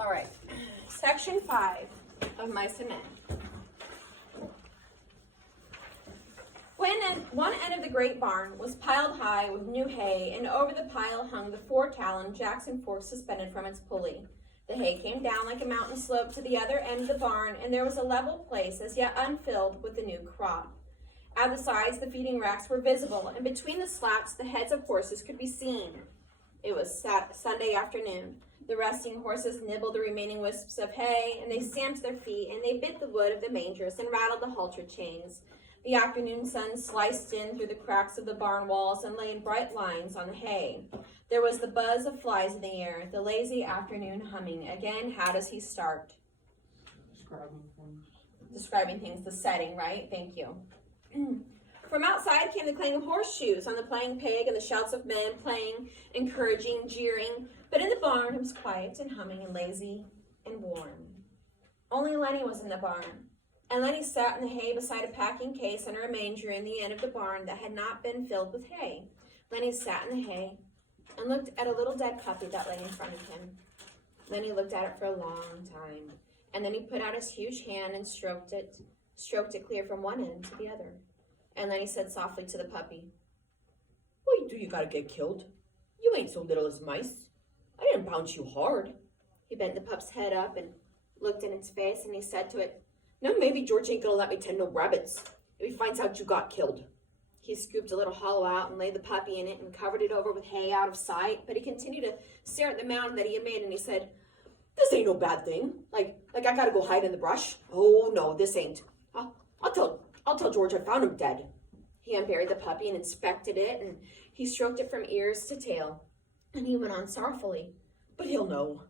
All right, section 5 of Mice and Men. One end of the great barn was piled high with new hay, and over the pile hung the 4-talon Jackson fork suspended from its pulley. The hay came down like a mountain slope to the other end of the barn, and there was a level place as yet unfilled with the new crop. At the sides, the feeding racks were visible, and between the slats, the heads of horses could be seen. It was Sunday afternoon. The resting horses nibbled the remaining wisps of hay, and they stamped their feet, and they bit the wood of the mangers and rattled the halter chains. The afternoon sun sliced in through the cracks of the barn walls and lay in bright lines on the hay. There was the buzz of flies in the air. The lazy afternoon humming. Again, how does he start? Describing things, the setting, right? Thank you. From outside came the clang of horseshoes on the playing pig and the shouts of men playing, encouraging, jeering. But in the barn it was quiet and humming and lazy and warm. Only Lenny was in the barn. And Lenny sat in the hay beside a packing case under a manger in the end of the barn that had not been filled with hay. Lenny sat in the hay and looked at a little dead puppy that lay in front of him. Lenny looked at it for a long time, and then he put out his huge hand and stroked it clear from one end to the other. And then he said softly to the puppy, "Why do you gotta get killed? You ain't so little as mice. I didn't bounce you hard." He bent the pup's head up and looked in its face, and he said to it, "Now maybe George ain't gonna let me tend no rabbits if he finds out you got killed." He scooped a little hollow out and laid the puppy in it and covered it over with hay out of sight, but he continued to stare at the mound that he had made, and he said, "This ain't no bad thing. Like I gotta go hide in the brush. Oh no, this ain't. I'll tell George I found him dead." He unburied the puppy and inspected it, and he stroked it from ears to tail, and he went on sorrowfully, "But he'll know.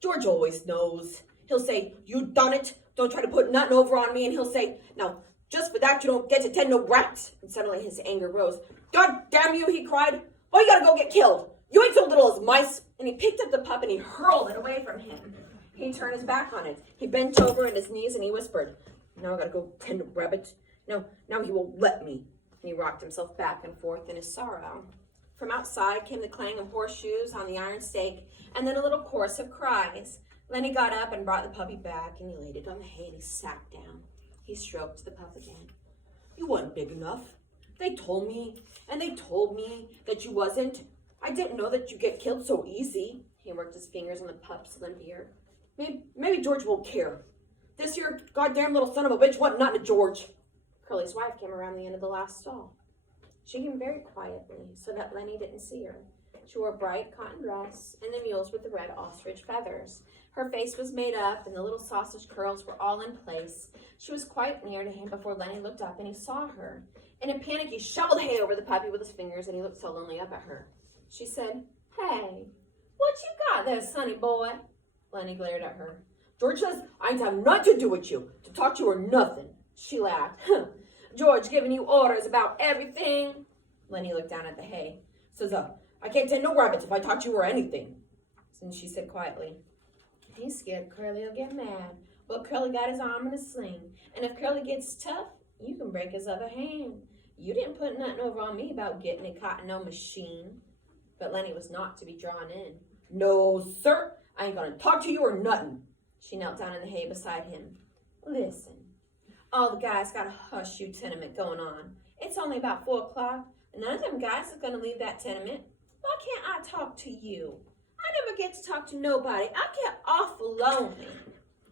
George always knows. He'll say, 'You done it. Don't try to put nothing over on me.' And he'll say, 'Now, just for that, you don't get to tend no rats.'" And suddenly his anger rose. "God damn you," he cried. "Why you gotta go get killed? You ain't so little as mice." And he picked up the pup and he hurled it away from him. He turned his back on it. He bent over on his knees and he whispered, "Now I gotta go tend a rabbit. Now he won't let me." And he rocked himself back and forth in his sorrow. From outside came the clang of horseshoes on the iron stake, and then a little chorus of cries. Lenny got up and brought the puppy back, and he laid it on the hay, and he sat down. He stroked the pup again. "You wasn't big enough. They told me that you wasn't. I didn't know that you get killed so easy." He worked his fingers on the pup's limp ear. Maybe George won't care. This here goddamn little son of a bitch wasn't nothing to George." Curly's wife came around the end of the last stall. She came very quietly so that Lenny didn't see her. She wore a bright cotton dress and the mules with the red ostrich feathers. Her face was made up and the little sausage curls were all in place. She was quite near to him before Lenny looked up and he saw her. In a panic, he shoveled hay over the puppy with his fingers and he looked sullenly up at her. She said, "Hey, what you got there, sonny boy?" Lenny glared at her. "George says I ain't have nothing to do with you, to talk to you or nothing." She laughed. "George giving you orders about everything?" Lenny looked down at the hay. Says, "I can't tend no rabbits if I talk to you or anything." And she said quietly, "He's scared Curly'll get mad. Well, Curly got his arm in a sling, and if Curly gets tough, you can break his other hand. You didn't put nothing over on me about getting it caught in no machine." But Lenny was not to be drawn in. "No, sir, I ain't gonna talk to you or nothing." She knelt down in the hay beside him. "Listen, all the guys got a hush you tenement going on. It's only about 4 o'clock, and none of them guys are gonna leave that tenement. Why can't I talk to you? I never get to talk to nobody. I get awful lonely."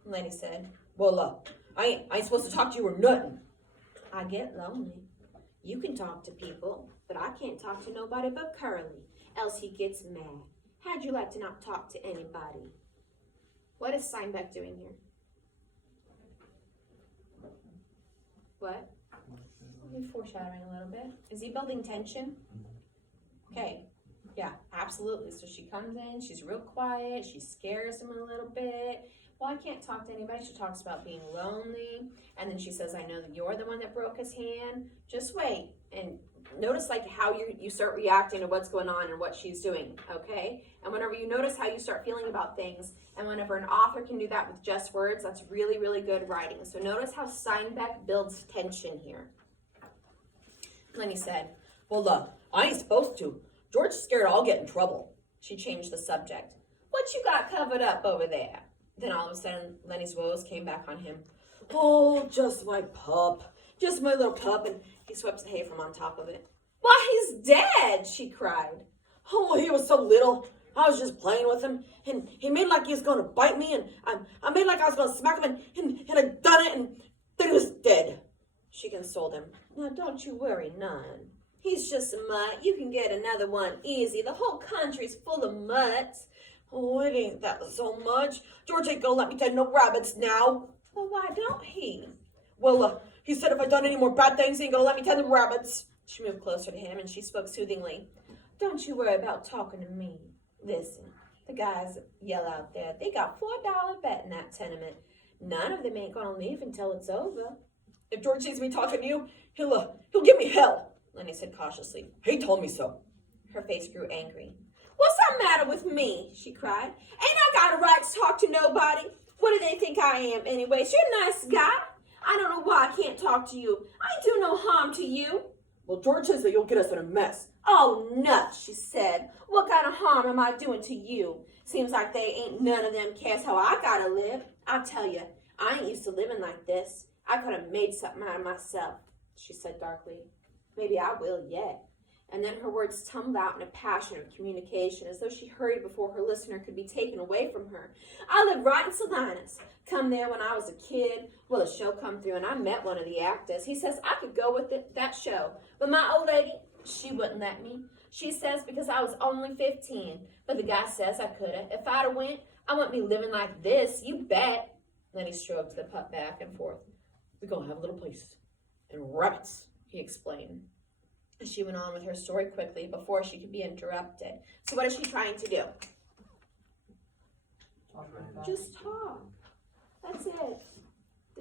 Lenny said, "Well, I ain't supposed to talk to you or nothing." "I get lonely. You can talk to people, but I can't talk to nobody but Curly, else he gets mad. How'd you like to not talk to anybody?" What is Steinbeck doing here? What? He's foreshadowing a little bit. Is he building tension? Okay. Yeah, absolutely. So she comes in, she's real quiet, she scares him a little bit. "Well, I can't talk to anybody." She talks about being lonely. And then she says, "I know that you're the one that broke his hand. Just wait." And notice like how you start reacting to what's going on and what she's doing, okay? And whenever you notice how you start feeling about things, and whenever an author can do that with just words, that's really, really good writing. So notice how Steinbeck builds tension here. Lenny said, "Well, I ain't supposed to. George's scared I'll get in trouble." She changed the subject. "What you got covered up over there?" Then all of a sudden, Lenny's woes came back on him. Oh, just my pup. Just my little pup. And he swept the hay from on top of it. Why, he's dead, she cried. Oh, he was so little. I was just playing with him, and he made like he was going to bite me, and I made like I was going to smack him, and I done it, and then he was dead. She consoled him. Now, don't you worry none. He's just a mutt. You can get another one easy. The whole country's full of mutts. Oh, it ain't that so much. George ain't gonna let me tend no rabbits now. Well, why don't he? Well, he said if I done any more bad things, he ain't gonna let me tend the rabbits. She moved closer to him, and she spoke soothingly. Don't you worry about talking to me. Listen, the guys yell out there. They got $4 bet in that tenement. None of them ain't gonna leave until it's over. If George sees me talking to you, he'll give me hell, Lenny said cautiously. He told me so. Her face grew angry. What's the matter with me? She cried. Ain't I got a right to talk to nobody? What do they think I am anyways? You're a nice guy. I don't know why I can't talk to you. I ain't do no harm to you. Well, George says that you'll get us in a mess. Oh, nuts, she said. What kind of harm am I doing to you? Seems like they ain't none of them cares how I gotta live. I'll tell you, I ain't used to living like this. I could have made something out of myself, she said darkly. Maybe I will yet. And then her words tumbled out in a passion of communication, as though she hurried before her listener could be taken away from her. I lived right in Salinas. Come there when I was a kid. Well, a show come through, and I met one of the actors. He says I could go with that show. But my old lady, she wouldn't let me. She says because I was only 15. But the guy says I coulda. If I'd have went, I wouldn't be living like this. You bet. Then he stroked the pup back and forth. We're going to have a little place. And rabbits, he explained. She went on with her story quickly before she could be interrupted. So what is she trying to do? Just talk. That's it.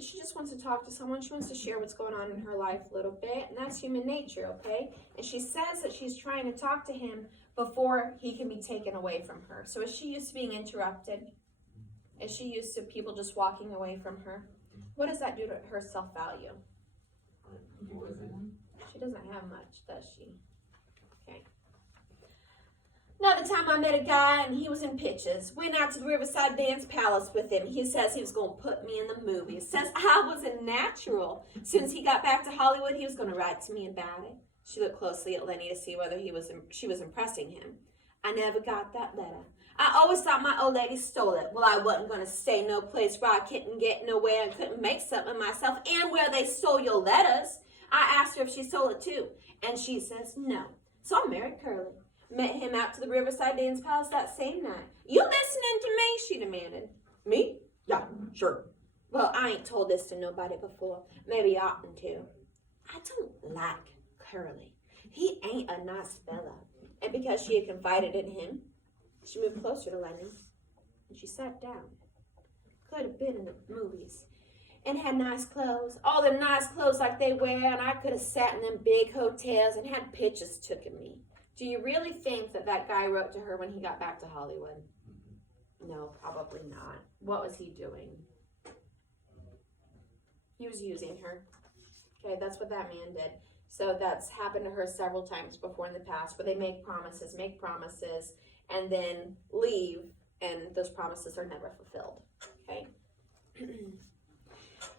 She just wants to talk to someone. She wants to share what's going on in her life a little bit. And that's human nature, okay? And she says that she's trying to talk to him before he can be taken away from her. So is she used to being interrupted? Is she used to people just walking away from her? What does that do to her self-value? She doesn't have much, does she? Okay. Another time I met a guy and he was in pitches. Went out to the Riverside Dance Palace with him. He says he was going to put me in the movies. Says I was a natural. As soon as he got back to Hollywood, he was going to write to me about it. She looked closely at Lenny to see whether she was impressing him. I never got that letter. I always thought my old lady stole it. Well, I wasn't going to stay no place where I couldn't get nowhere and couldn't make something myself, and where they stole your letters. I asked her if she stole it too, and she says no. So I married Curly. Met him out to the Riverside Dance Palace that same night. You listening to me? She demanded. Me? Yeah, sure. Well, I ain't told this to nobody before. Maybe I oughtn't to. I don't like Curly. He ain't a nice fella. And because she had confided in him, she moved closer to Lenny, and she sat down. Could have been in the movies. And had nice clothes, all them nice clothes like they wear, and I could have sat in them big hotels and had pictures took of me. Do you really think that that guy wrote to her when he got back to Hollywood? No, probably not. What was he doing? He was using her. Okay, that's what that man did. So that's happened to her several times before in the past, where they make promises, and then leave, and those promises are never fulfilled. Okay?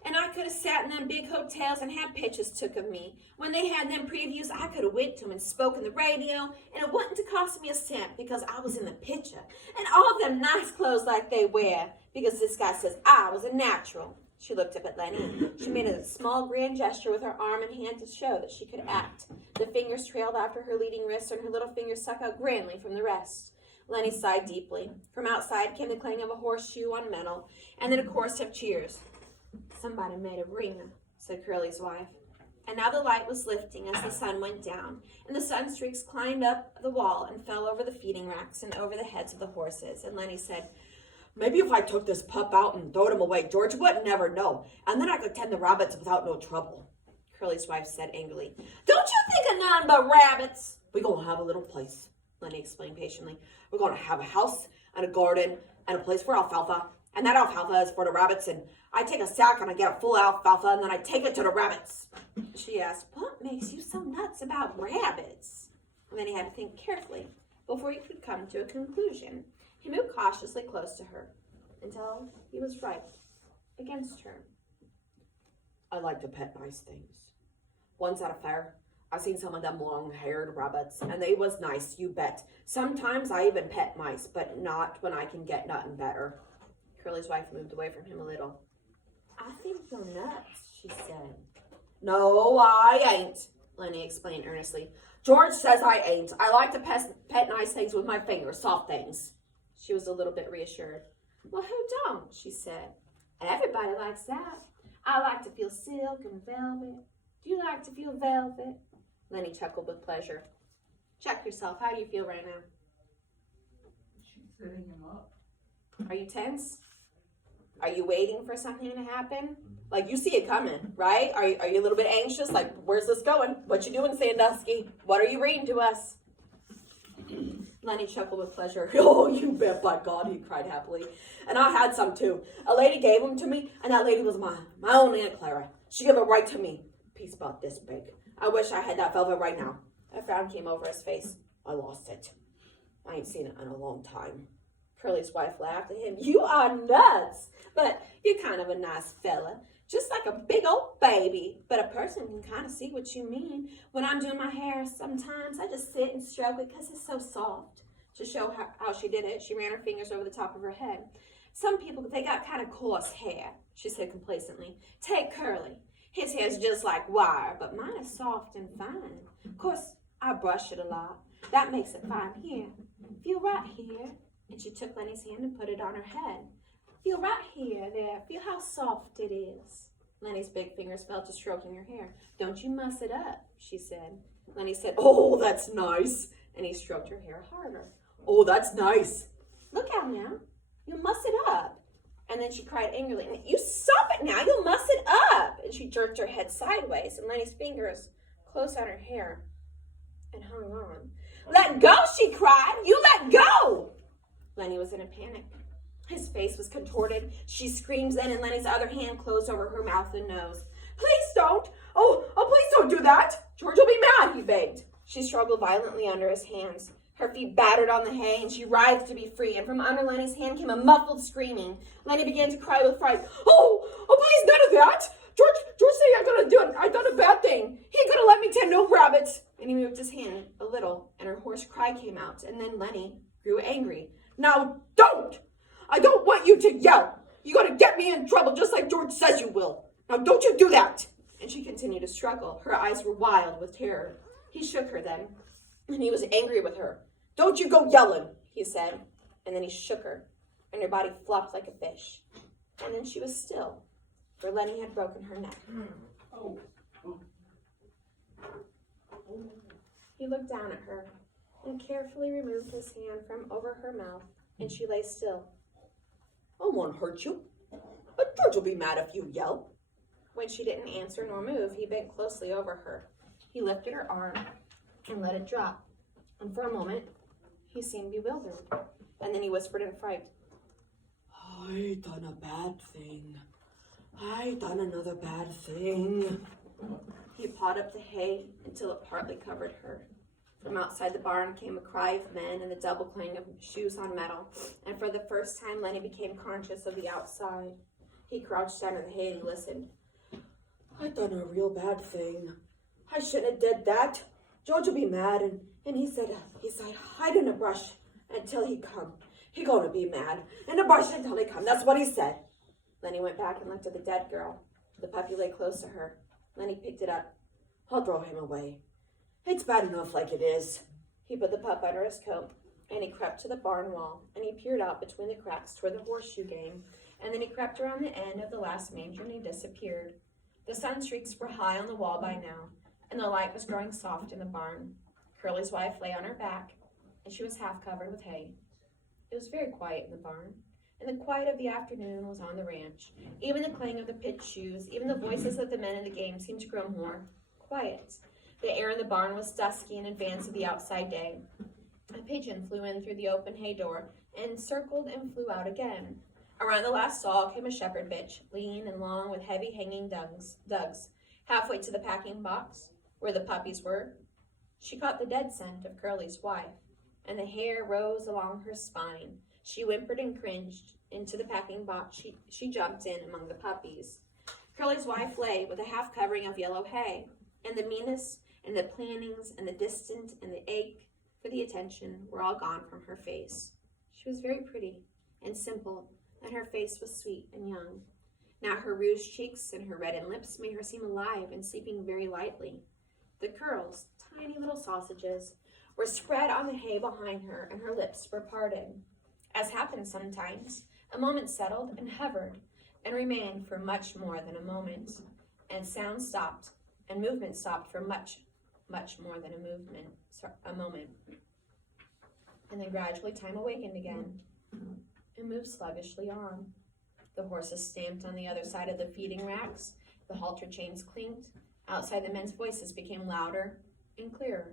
And I could have sat in them big hotels and had pictures took of me. When they had them previews, I could have went to them and spoke in the radio, and it wouldn't have cost me a cent because I was in the picture. And all of them nice clothes like they wear, because this guy says I was a natural. She looked up at Lenny. She made a small grand gesture with her arm and hand to show that she could act. The fingers trailed after her leading wrist, and her little fingers stuck out grandly from the rest. Lenny sighed deeply. From outside came the clang of a horseshoe on metal, and then a chorus of cheers. Somebody made a ringer, said Curly's wife. And now the light was lifting as the sun went down, and the sun streaks climbed up the wall and fell over the feeding racks and over the heads of the horses. And Lenny said, maybe if I took this pup out and throwed him away, George wouldn't never know, and then I could tend the rabbits without no trouble. Curly's wife said angrily, don't you think of none but rabbits? We're going to have a little place, Lenny explained patiently. We're going to have a house and a garden and a place for alfalfa, and that alfalfa is for the rabbits, and I take a sack and I get a full alfalfa, and then I take it to the rabbits. She asked, what makes you so nuts about rabbits? And then he had to think carefully before he could come to a conclusion. He moved cautiously close to her, until he was right against her. I like to pet nice things. Once at a fair, I seen some of them long-haired rabbits, and they was nice, you bet. Sometimes I even pet mice, but not when I can get nothing better. Curly's wife moved away from him a little. I think you're nuts, she said. No, I ain't, Lenny explained earnestly. George says I ain't. I like to pet nice things with my fingers, soft things. She was a little bit reassured. Well, who don't, she said. Everybody likes that. I like to feel silk and velvet. Do you like to feel velvet? Lenny chuckled with pleasure. Check yourself. How do you feel right now? She's setting him up. Are you tense? Are you waiting for something to happen? Like, you see it coming, right? Are you a little bit anxious? Like, where's this going? What you doing, Sandusky? What are you reading to us? Lenny chuckled with pleasure. Oh, you bet by God, he cried happily. And I had some too. A lady gave them to me, and that lady was my own Aunt Clara. She gave it right to me. A piece about this big. I wish I had that velvet right now. A frown came over his face. I lost it. I ain't seen it in a long time. Curly's wife laughed at him. You are nuts, but you're kind of a nice fella. Just like a big old baby. But a person can kind of see what you mean. When I'm doing my hair, sometimes I just sit and stroke it because it's so soft. To show how she did it, she ran her fingers over the top of her head. Some people, they got kind of coarse hair, she said complacently. Take Curly. His hair's just like wire, but mine is soft and fine. Of course, I brush it a lot. That makes it fine. Here, feel right here. And she took Lenny's hand and put it on her head. Feel right here, there. Feel how soft it is. Lenny's big fingers fell to stroking her hair. Don't you muss it up, she said. Lenny said, Oh, that's nice. And he stroked her hair harder. Oh, that's nice. Look out now. You muss it up. And then she cried angrily, you stop it now. You muss it up. And she jerked her head sideways, and Lenny's fingers closed on her hair and hung on. Let go, she cried. You let go. Lenny was in a panic. His face was contorted. She screamed then, and Lenny's other hand closed over her mouth and nose. Please don't. Oh, please don't do that. George will be mad, he begged. She struggled violently under his hands. Her feet battered on the hay, and she writhed to be free, and from under Lenny's hand came a muffled screaming. Lenny began to cry with fright. Oh, please, none of that. George said I'm gonna do it. I done a bad thing. He ain't gonna let me tend no rabbits. And he moved his hand a little, and her hoarse cry came out, and then Lenny grew angry. Now don't! I don't want you to yell. You're gonna get me in trouble just like George says you will. Now don't you do that. And she continued to struggle. Her eyes were wild with terror. He shook her then, and he was angry with her. Don't you go yelling, he said. And then he shook her, and her body flopped like a fish. And then she was still, for Lenny had broken her neck. Oh. He looked down at her and carefully removed his hand from over her mouth, and she lay still. I won't hurt you. But George will be mad if you yell. When she didn't answer nor move, he bent closely over her. He lifted her arm and let it drop. And for a moment, he seemed bewildered. And then he whispered in fright, I done a bad thing. I done another bad thing. He pawed up the hay until it partly covered her. From outside the barn came a cry of men and the double clang of shoes on metal. And for the first time, Lenny became conscious of the outside. He crouched down in the hay and he listened. I done a real bad thing. I shouldn't have did that. George will be mad, and he said, hide in the brush until he come. He gonna be mad. In the brush until he come. That's what he said. Lenny went back and looked at the dead girl. The puppy lay close to her. Lenny picked it up. I'll throw him away. It's bad enough like it is. He put the pup under his coat, and he crept to the barn wall, and he peered out between the cracks toward the horseshoe game, and then he crept around the end of the last manger, and he disappeared. The sun streaks were high on the wall by now, and the light was growing soft in the barn. Curly's wife lay on her back, and she was half covered with hay. It was very quiet in the barn, and the quiet of the afternoon was on the ranch. Even the clang of the pitched shoes, even the voices of the men in the game seemed to grow more quiet. The air in the barn was dusky in advance of the outside day. A pigeon flew in through the open hay door and circled and flew out again. Around the last stall came a shepherd bitch, lean and long with heavy hanging dugs. Halfway to the packing box, where the puppies were, she caught the dead scent of Curly's wife, and the hair rose along her spine. She whimpered and cringed Into the packing box she jumped in among the puppies. Curly's wife lay with a half covering of yellow hay, and the meanness and the plannings and the distant and the ache for the attention were all gone from her face. She was very pretty and simple, and her face was sweet and young. Now her rouged cheeks and her reddened lips made her seem alive and sleeping very lightly. The curls, tiny little sausages, were spread on the hay behind her, and her lips were parted. As happens sometimes, a moment settled and hovered, and remained for much more than a moment, and sound stopped, and movement stopped for much more than a moment. And then gradually time awakened again, and moved sluggishly on. The horses stamped on the other side of the feeding racks, the halter chains clinked, outside the men's voices became louder and clearer.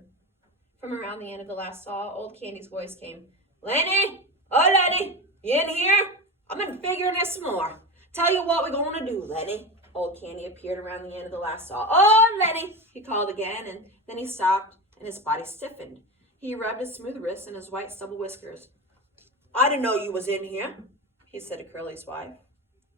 From around the end of the last stall, old Candy's voice came, "Lenny! Oh, Lenny! You in here? I've been figuring this some more. Tell you what we're going to do, Lenny." Old Candy appeared around the end of the last stall. "Oh, Lenny!" he called again, and then he stopped, and his body stiffened. He rubbed his smooth wrists and his white stubble whiskers. "I didn't know you was in here," he said to Curly's wife.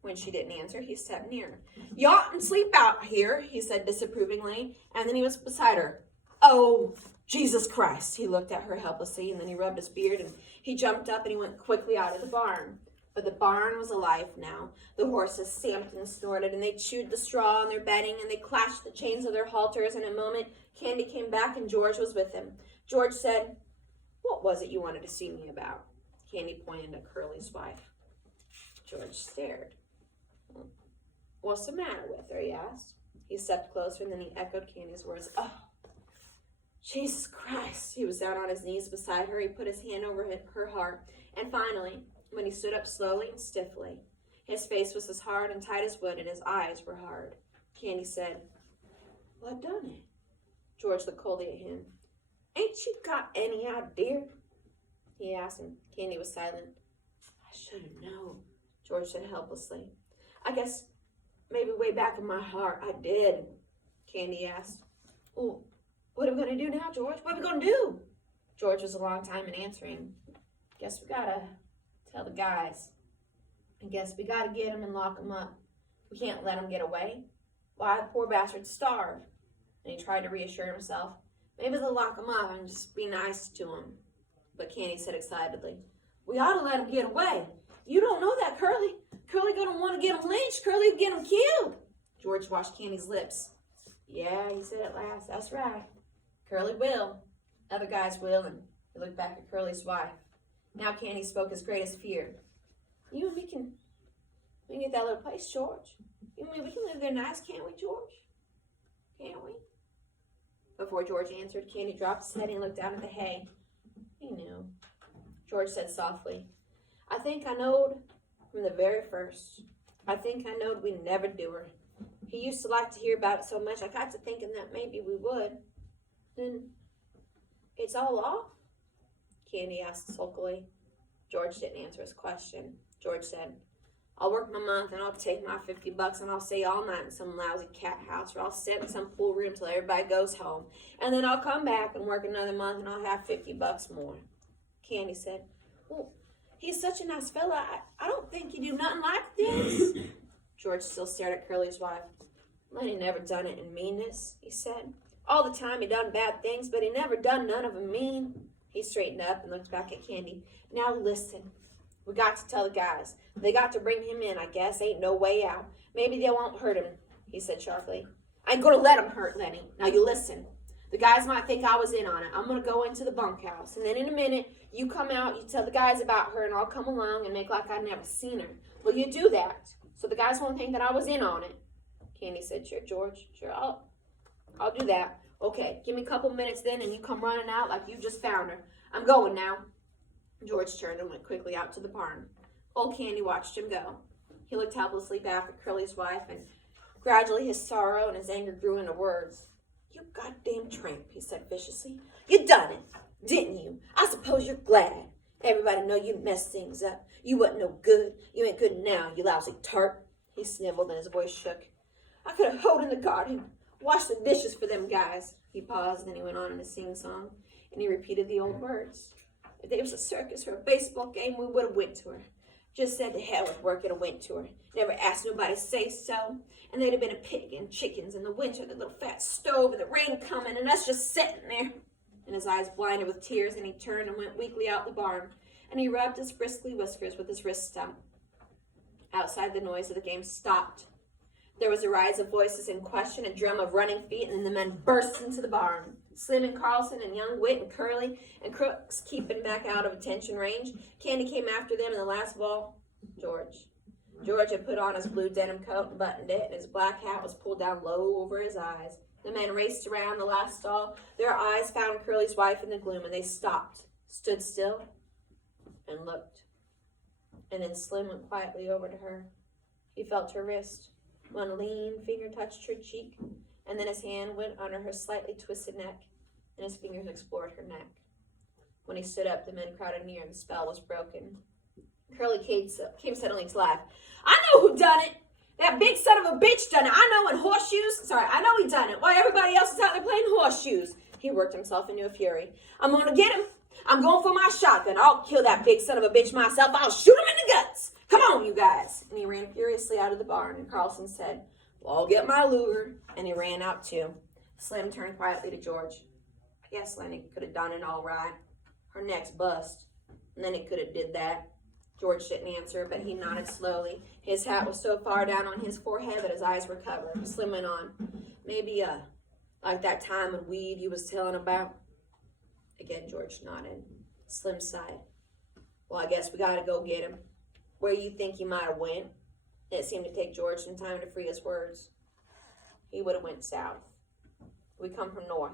When she didn't answer, he stepped near. "You oughtn't sleep out here," he said disapprovingly, and then he was beside her. "Oh, Jesus Christ!" He looked at her helplessly, and then he rubbed his beard, and he jumped up, and he went quickly out of the barn. But the barn was alive now. The horses stamped and snorted, and they chewed the straw on their bedding, and they clashed the chains of their halters. In a moment, Candy came back, and George was with him. George said, "What was it you wanted to see me about?" Candy pointed to Curly's wife. George stared. "What's the matter with her?" he asked. He stepped closer, and then he echoed Candy's words. "Oh, Jesus Christ!" He was down on his knees beside her. He put his hand over her heart. And finally, when he stood up slowly and stiffly, his face was as hard and tight as wood, and his eyes were hard. Candy said, "What done it?" George looked coldly at him. "Ain't you got any idea?" he asked, and Candy was silent. "I should have known," George said helplessly. "I guess maybe way back in my heart I did." Candy asked, "Well, what are we going to do now, George? What are we going to do?" George was a long time in answering. "Guess we got to tell the guys. I guess we got to get them and lock them up. We can't let them get away. Why, the poor bastards starve." And he tried to reassure himself. Maybe they'll lock them up and just be nice to them. But Candy said excitedly, "We ought to let them get away. You don't know that, Curly. Curly gonna want to get them lynched. Curly will get them killed." George washed Candy's lips. "Yeah," he said at last, "that's right. Curly will. Other guys will." And he looked back at Curly's wife. Now Candy spoke his greatest fear. "You and me can get that little place, George. You and me, we can live there nice, can't we, George? Can't we?" Before George answered, Candy dropped his head and looked down at the hay. He knew. George said softly, "I think I knowed from the very first. I think I knowed we'd never do her. He used to like to hear about it so much, I got to thinking that maybe we would. Then it's all off?" Candy asked sulkily. George didn't answer his question. George said, "I'll work my month and I'll take my $50 and I'll stay all night in some lousy cat house, or I'll sit in some pool room till everybody goes home. And then I'll come back and work another month and I'll have $50 more." Candy said, "Well, he's such a nice fella. I don't think you do nothing like this." George still stared at Curly's wife. "Lenny never done it in meanness," he said. "All the time he done bad things, but he never done none of 'em mean." He straightened up and looked back at Candy. "Now listen. We got to tell the guys. They got to bring him in, I guess. Ain't no way out. Maybe they won't hurt him," he said sharply. "I ain't gonna let him hurt Lenny. Now you listen. The guys might think I was in on it. I'm gonna go into the bunkhouse, and then in a minute, you come out, you tell the guys about her, and I'll come along and make like I'd never seen her. Will you do that? So the guys won't think that I was in on it." Candy said, "Sure, George. Sure, I'll do that. Okay, give me a couple minutes then, and you come running out like you just found her. I'm going now." George turned and went quickly out to the barn. Old Candy watched him go. He looked helplessly back at Curly's wife, and gradually his sorrow and his anger grew into words. "You goddamn tramp," he said viciously. "You done it, didn't you? I suppose you're glad. Everybody know you messed things up. You wasn't no good. You ain't good now, you lousy tart." He sniveled and his voice shook. "I could have hoed in the garden, washed the dishes for them guys." He paused, and then he went on in a sing-song, and he repeated the old words. "If there was a circus or a baseball game, we would have went to her. Just said to hell with work and went to her. Never asked nobody to say so. And there'd have been a pig and chickens in the winter, the little fat stove, and the rain coming, and us just sitting there. And his eyes blinded with tears, and he turned and went weakly out the barn, and he rubbed his bristly whiskers with his wrist stump. Outside, the noise of the game stopped. There was a rise of voices in question, a drum of running feet, and then the men burst into the barn. Slim and Carlson and young Whit and Curly and Crooks keeping back out of attention range. Candy came after them, and the last of all, George. George had put on his blue denim coat and buttoned it, and his black hat was pulled down low over his eyes. The men raced around the last stall. Their eyes found Curly's wife in the gloom, and they stopped, stood still, and looked. And then Slim went quietly over to her. He felt her wrist. One lean finger touched her cheek, and then his hand went under her slightly twisted neck, and his fingers explored her neck. When he stood up, the men crowded near, and the spell was broken. Curly came suddenly to life. I know who done it! That big son of a bitch done it! I know I know he done it! Why everybody else is out there playing horseshoes? He worked himself into a fury. I'm gonna get him! I'm going for my shotgun. I'll kill that big son of a bitch myself. I'll shoot him in the guts! Come on, you guys! And he ran furiously out of the barn, and Carlson said, well, I'll get my Luger. And he ran out too. Slim turned quietly to George. I guess Lenny could have done it all right. Her neck's bust. And then he could have did that. George didn't answer, but he nodded slowly. His hat was so far down on his forehead that his eyes were covered. Slim went on. Maybe, like that time in Weed you was telling about? Again, George nodded. Slim sighed. Well, I guess we gotta go get him. Where you think he might have went? It seemed to take George some time to free his words. He would have went south. We come from north,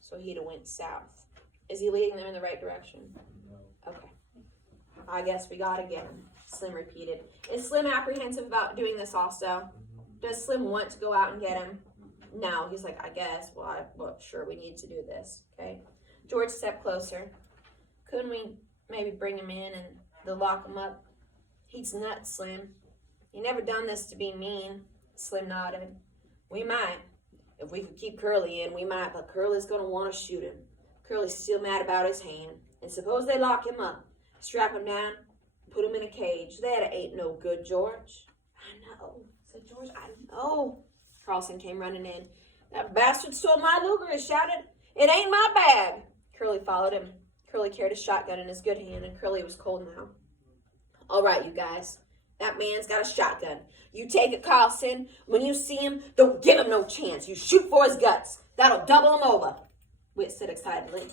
so he'd have went south. Is he leading them in the right direction? No. Okay. I guess we gotta get him, Slim repeated. Is Slim apprehensive about doing this also? Does Slim want to go out and get him? No, he's like, I guess. Well, sure, we need to do this, okay? George stepped closer. Couldn't we maybe bring him in and they'll lock him up? He's nuts, Slim. You never done this to be mean. Slim nodded. We might. If we could keep Curly in, we might, but Curly's going to want to shoot him. Curly's still mad about his hand. And suppose they lock him up, strap him down, put him in a cage. That ain't no good, George. I know, said George. I know. Carlson came running in. That bastard stole my Luger, he shouted. It ain't my bag. Curly followed him. Curly carried a shotgun in his good hand, and Curly was cold now. All right, you guys. That man's got a shotgun. You take it, Carlson. When you see him, don't give him no chance. You shoot for his guts. That'll double him over. Whit said excitedly.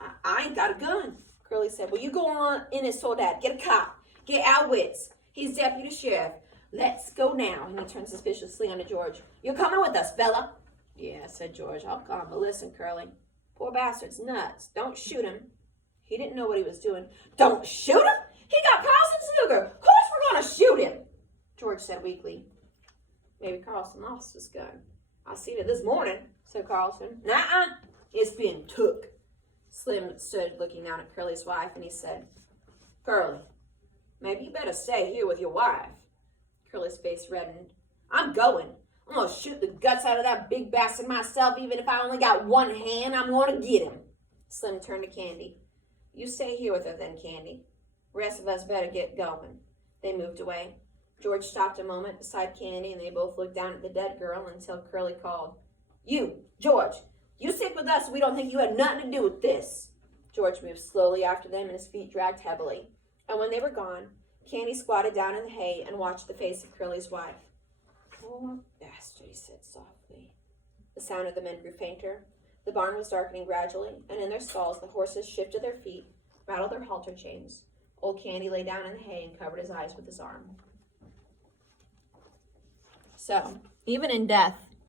I ain't got a gun. Curly said, well, you go on in and so that. Get a cop. Get Al Witz. He's deputy sheriff. Let's go now. And he turned suspiciously on to George. You're coming with us, fella. Yeah, said George. I'll come. But listen, Curly. Poor bastard's nuts. Don't shoot him. He didn't know what he was doing. Don't shoot him? He got Carlson's Luger. Of course we're going to shoot him. George said weakly. Maybe Carlson lost his gun. I seen it this morning, said Carlson. Nuh-uh. It's been took. Slim stood looking down at Curly's wife, and he said, Curly, maybe you better stay here with your wife. Curly's face reddened. I'm going. I'm going to shoot the guts out of that big bastard myself, even if I only got one hand. I'm going to get him. Slim turned to Candy. You stay here with her then, Candy. The rest of us better get going. They moved away. George stopped a moment beside Candy, and they both looked down at the dead girl until Curly called, You, George, you stick with us so we don't think you had nothing to do with this. George moved slowly after them, and his feet dragged heavily. And when they were gone, Candy squatted down in the hay and watched the face of Curly's wife. Poor bastard, he said softly. The sound of the men grew fainter. The barn was darkening gradually, and in their stalls the horses shifted their feet, rattled their halter chains. Old Candy lay down in the hay and covered his eyes with his arm. So, even in death,